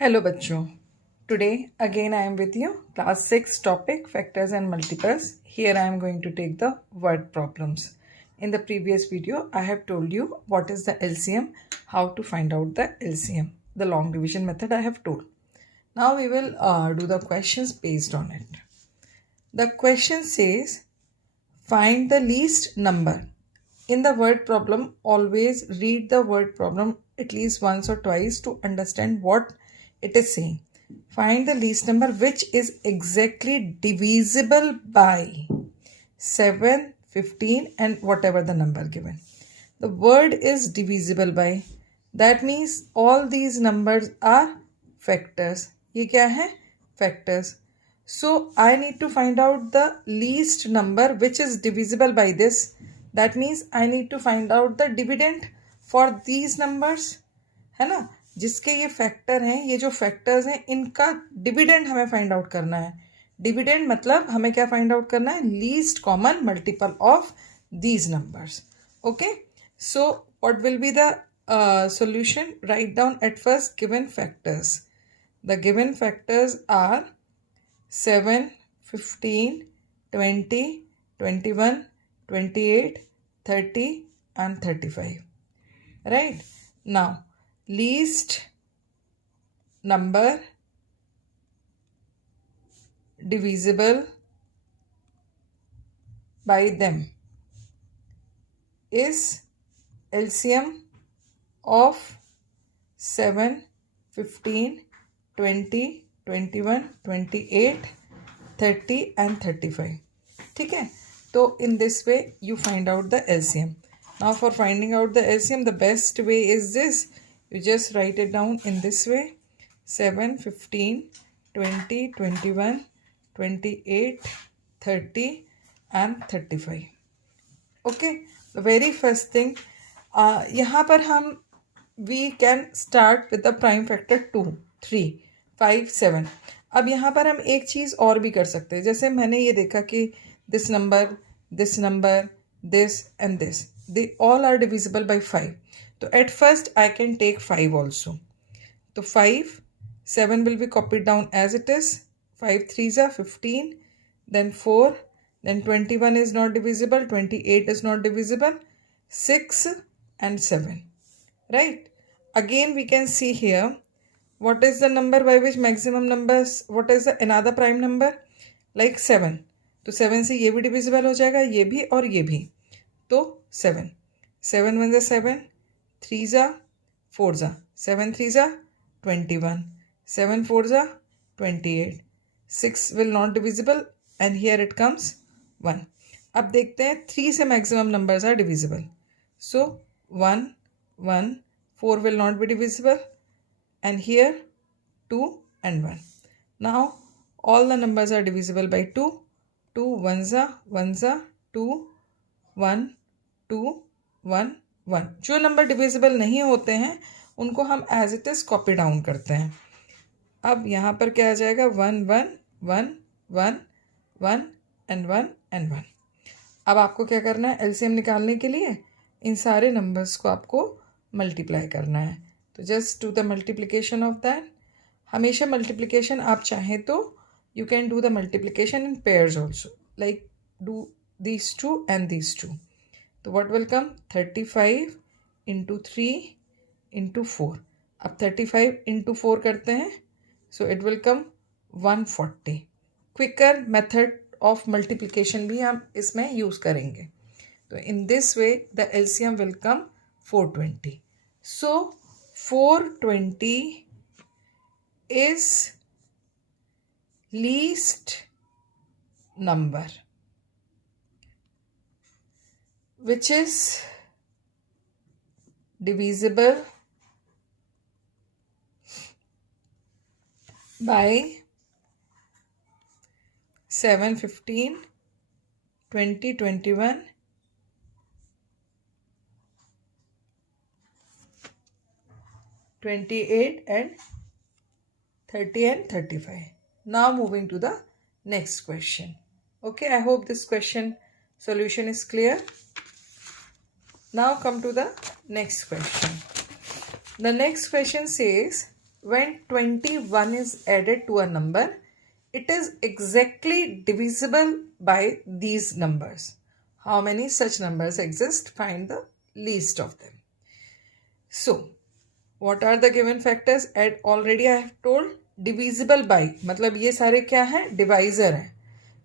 Hello बच्चों, today again I am with you, class 6 topic factors and multiples. Here I am going to take the word problems. In the previous video I have told you what is the LCM, how to find out the LCM. The long division method I have told. Now we will do the questions based on it. The question says find the least number. In the word problem, always read the word problem at least once or twice to understand what it is saying. Find the least number which is exactly divisible by 7, 15 and whatever the number given. The word is divisible by. That means all these numbers are factors. ये क्या है? Factors. So I need to find out the least number which is divisible by this. That means I need to find out the dividend for these numbers. है ना, जिसके ये factor हैं, ये जो फैक्टर्स हैं इनका डिविडेंड हमें फाइंड आउट करना है. डिविडेंड मतलब हमें क्या फाइंड आउट करना है? Least common multiple of these numbers. Okay, so what will be the solution? Write down at first given factors. The given factors are 7, 15, 20, 21, 28, 30 and 35. Right? Now, least number divisible by them is LCM of 7, 15, 20, 21, 28, 30 and 35. ठीक है, तो in this way you find out the LCM. Now for finding out the LCM, the best way is this. You just write it down in this way. 7, 15, 20, 21, 28, 30 and 35. Okay, the very first thing, यहाँ पर हम we can start with the prime factor 2, 3, 5, 7. अब यहाँ पर हम एक चीज़ और भी कर सकते हैं. जैसे मैंने ये देखा कि this number, this number, this and this, they all are divisible by 5. So at first I can take 5 also. So 5, 7 will be copied down as it is. 5 3s are 15, then 4, then 21 is not divisible, 28 is not divisible, 6 and 7. Right? Again we can see here what is the number by which maximum numbers, what is the another prime number like 7. तो 7 से ये भी divisible हो जाएगा, ये भी और ये भी. तो 7, 7 1 7, 3 4 7 3 21, 7 4 28, 6 will not divisible and here it comes 1. अब देखते हैं 3 से maximum numbers are divisible. So 1 1, 4 will not be divisible and here 2 and 1. Now all the numbers are divisible by 2. 2 1 2 1 2 1 1. जो नंबर डिविजिबल नहीं होते हैं उनको हम as it is copy down करते हैं. अब यहाँ पर क्या आ जाएगा? 1 1 1 1 1 एंड 1 एंड 1. अब आपको क्या करना है? एलसीएम निकालने के लिए इन सारे नंबर्स को आपको मल्टीप्लाई करना है. तो just do the multiplication of that. हमेशा मल्टीप्लिकेशन आप चाहें तो you can do the multiplication in pairs also, like do these two and these two. So what will come? 35 into 3 into 4. अब 35 into 4 करते हैं, so it will come 140. Quicker method of multiplication भी हम इसमें use करेंगे. तो in this way the LCM will come 420. So 420 is least number which is divisible by 7, 15, 20, 21, 28 and 30 and 35. Now moving to the next question. Okay, I hope this question solution is clear. Now come to the next question. The next question says when 21 is added to a number, it is exactly divisible by these numbers. How many such numbers exist? Find the least of them. So what are the given factors? At already I have told divisible by, मतलब ये सारे क्या है? Divisor हैं.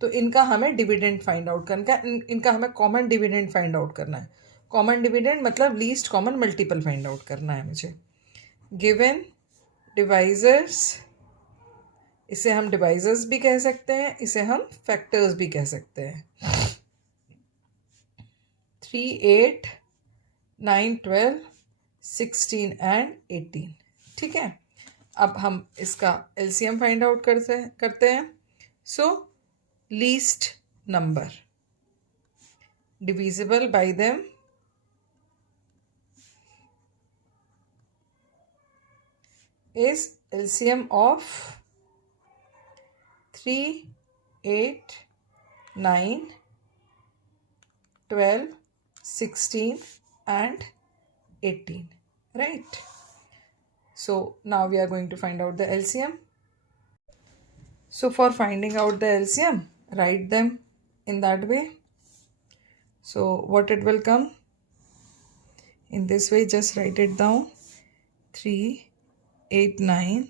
तो इनका हमें dividend find out करना है. इनका हमें कॉमन डिविडेंड फाइंड आउट करना है. कॉमन डिविडेंड मतलब least common multiple find out करना है मुझे. गिवन डिवाइजर्स, इसे हम डिवाइजर्स भी कह सकते हैं, इसे हम फैक्टर्स भी कह सकते हैं. 3, 8, 9, 12, 16 एंड 18. ठीक है. अब हम इसका एलसीएम फाइंड आउट करते हैं. So least number divisible by them is LCM of 3, 8, 9, 12, 16 and 18, right? So now we are going to find out the LCM. So for finding out the LCM, write them in that way. So what it will come in this way, just write it down. 3, 8, 9,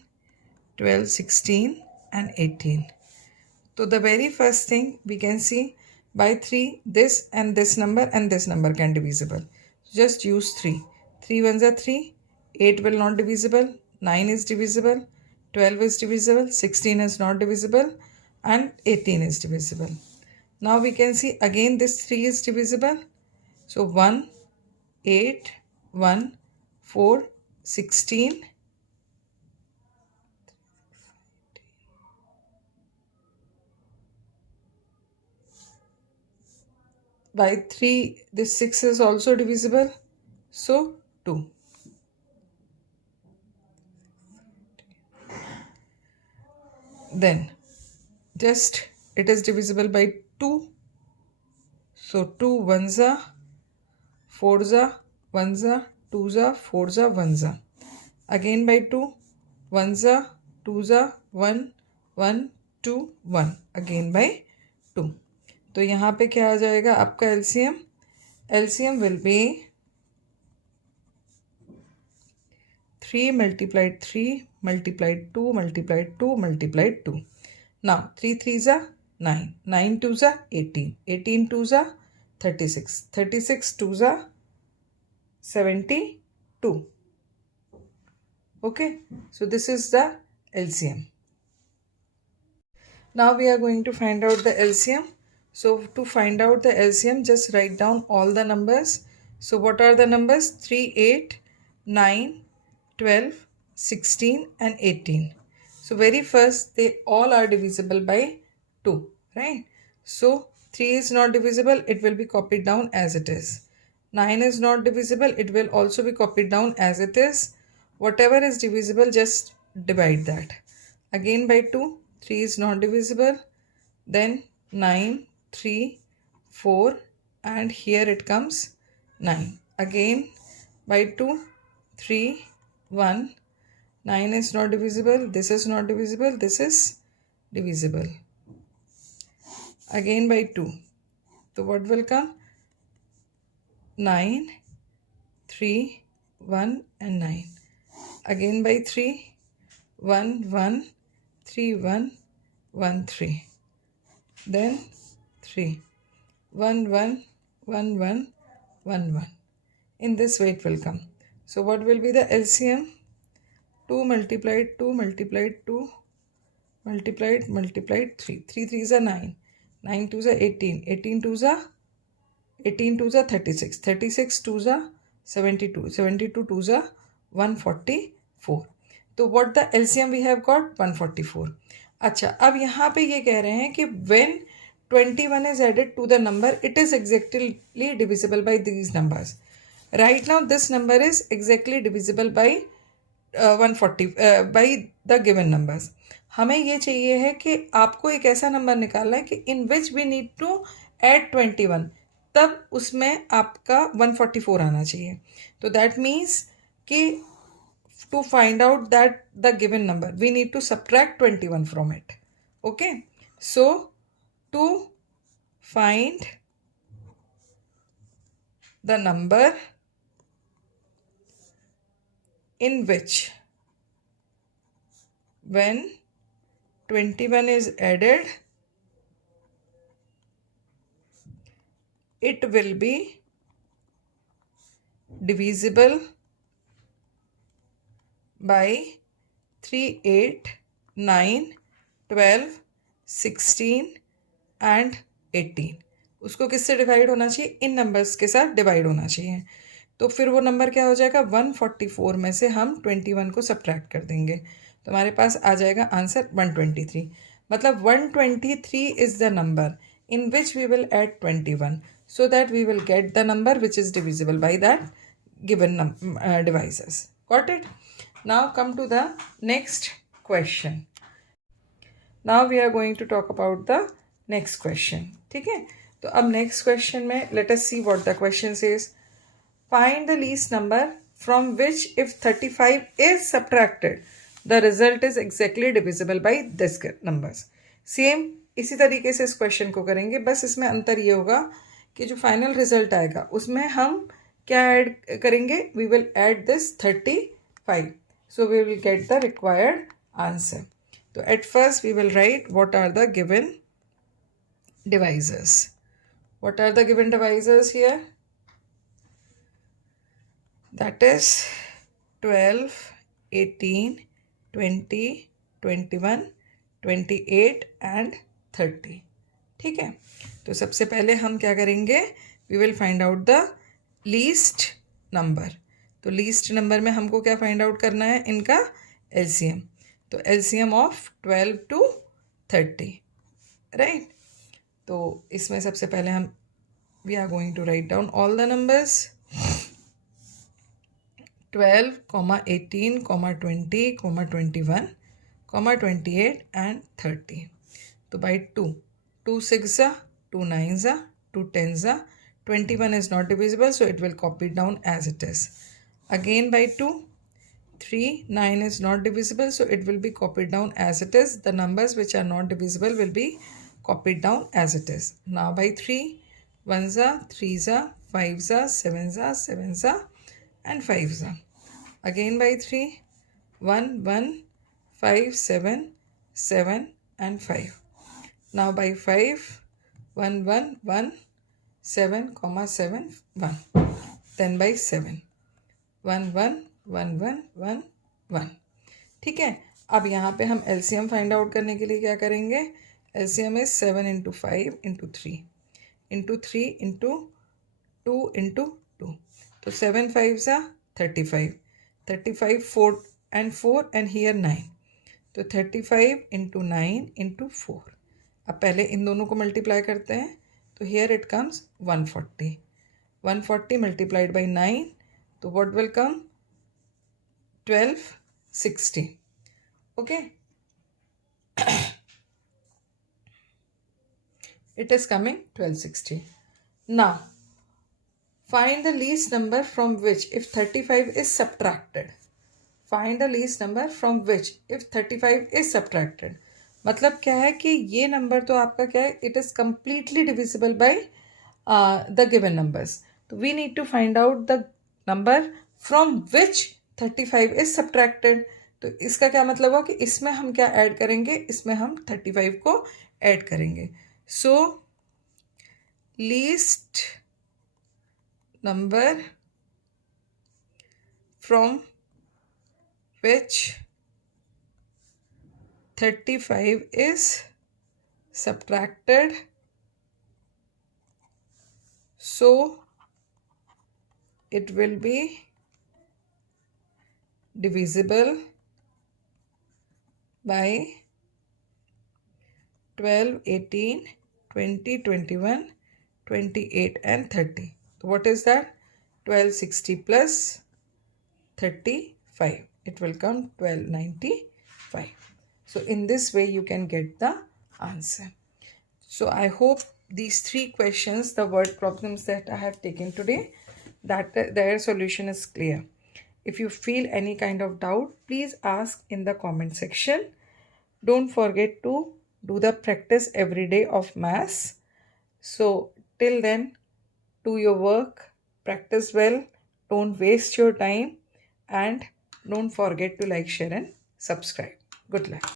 12, 16 and 18. So the very first thing we can see, by 3 this and this number and this number can divisible. Just use 3. 3 ones are 3, 8 will not divisible, 9 is divisible, 12 is divisible, 16 is not divisible and 18 is divisible. Now we can see again this 3 is divisible. So 1, 8, 1, 4, 16, by 3 this 6 is also divisible, so 2. Then just it is divisible by 2, so 2 ones are 4s are 1s are 2s are 4s are 1s are. Again by 2, 1s are 2s are 1 1 2 1. Again by 2. तो यहाँ पे क्या आ जाएगा आपका LCM? LCM will be 3 multiplied 3 multiplied 2 multiplied 2 multiplied 2. Now 3 3s are 9, 9 2s are 18, 18 2s are 36, 36 2s are 72. Okay, so this is the LCM. Now we are going to find out the LCM. So to find out the LCM, just write down all the numbers. So what are the numbers? 3, 8, 9, 12, 16 and 18. So very first they all are divisible by 2, right? So 3 is not divisible, it will be copied down as it is. 9 is not divisible, it will also be copied down as it is. Whatever is divisible, just divide that. Again by 2, 3 is not divisible. Then 9, 3, 4 and here it comes 9. Again by 2, 3, 1. 9 is not divisible, this is not divisible, this is divisible. Again by 2. So what will come? 9, 3, 1 and 9. Again by 3, 1, 1, 3, 1, 1, 3. Then 3, 1, 1, 1, 1, 1, 1. In this way it will come. So what will be the LCM? 2 multiplied 2 multiplied 2 multiplied 3. 3 3s are 9. 9 2s are 18. 18 2s are 36. 36 2s are 72. 72 2s are 144. तो what the LCM we have got? 144. अच्छा, अब यहाँ पे ये कह रहे हैं कि when 21 is added to the number, it is exactly divisible by these numbers. Right now this number is exactly divisible by 140 by the given numbers. हमें ये चाहिए है कि आपको एक ऐसा नंबर निकालना है कि in which we need to add 21, तब उसमें आपका 144 आना चाहिए. तो that means कि to find out that the given number, we need to subtract 21 from it. Okay, so to find the number in which when 21 is added, it will be divisible by 3, 8, 9, 12, 16 and 18. उसको किससे divide होना चाहिए? इन numbers के साथ divide होना चाहिए. तो फिर वो नंबर क्या हो जाएगा? 144 में से हम 21 को सब्ट्रैक्ट कर देंगे तो हमारे पास आ जाएगा आंसर 123. मतलब 123 is the number in which we will add 21 so that we will get the number which is divisible by that given devices. Got it? Now come to the next question. Now we are going to talk about the next question. ठीक है, तो अब next question में let us see what the question says. Find the least number from which if 35 is subtracted the result is exactly divisible by this numbers. Same इसी तरीके से इस question को करेंगे, बस इसमें अंतर ये होगा कि जो फाइनल रिजल्ट आएगा उसमें हम क्या ऐड करेंगे? We will add this 35, so we will get the required answer. तो at first we will write what are the given divisors. What are the given divisors here? That is 12, 18, 20, 21, 28 and 30. ठीक है, तो सबसे पहले हम क्या करेंगे? We will find out the least number. तो लीस्ट नंबर में हमको क्या फाइंड आउट करना है? इनका एलसीएम. तो एलसीएम ऑफ 12 to 30, राइट. तो इसमें सबसे पहले हम we are going to write down all the numbers. 12, 18, 20, 21, 28 and 30. तो by 2, 2 6 are, 2 9 are, 2 10 are, 21 is not divisible so it will copy down as it is. Again by 2, 3, 9 is not divisible so it will be copied down as it is. The numbers which are not divisible will be copied down as it is. Now by 3, 1s are, 3s are, 5s are, 7s are, 7s are and 5s are. Again by 3, 1, 1, 5, 7, 7 and 5. Now by 5, 1, 1, 1, 7, 7, 1. Then by 7, 1, 1, 1, 1, 1, 1. ठीक है, अब यहाँ पे हम LCM find out करने के लिए क्या करेंगे? LCM is 7 into 5 into 3 into 3 into 2 into 2. तो 7 5s are 35. 35 4 and 4 and here 9. तो 35 into 9 into 4. अब पहले इन दोनों को मल्टीप्लाई करते हैं तो here it comes 140. 140 multiplied by 9 तो what will come? 1260. Okay, it is coming 1260. Now find the least number from which if 35 is subtracted. Find the least number from which if 35 is subtracted. मतलब क्या है कि ये number तो आपका क्या है? It is completely divisible by the given numbers. तो we need to find out the number from which 35 is subtracted. तो इसका क्या मतलब हुआ कि इसमें हम क्या ऐड करेंगे? इसमें हम 35 को ऐड करेंगे. So least number from which 35 is subtracted so it will be divisible by 12, 18, 20, 21, 28 and 30. So what is that? 1260 plus 35. It will come 1295. So in this way you can get the answer. So I hope these 3 questions, the word problems that I have taken today, that their solution is clear. If you feel any kind of doubt, please ask in the comment section. Don't forget to do the practice every day of maths. So till then, do your work, practice well, don't waste your time, and don't forget to like, share and subscribe. Good luck.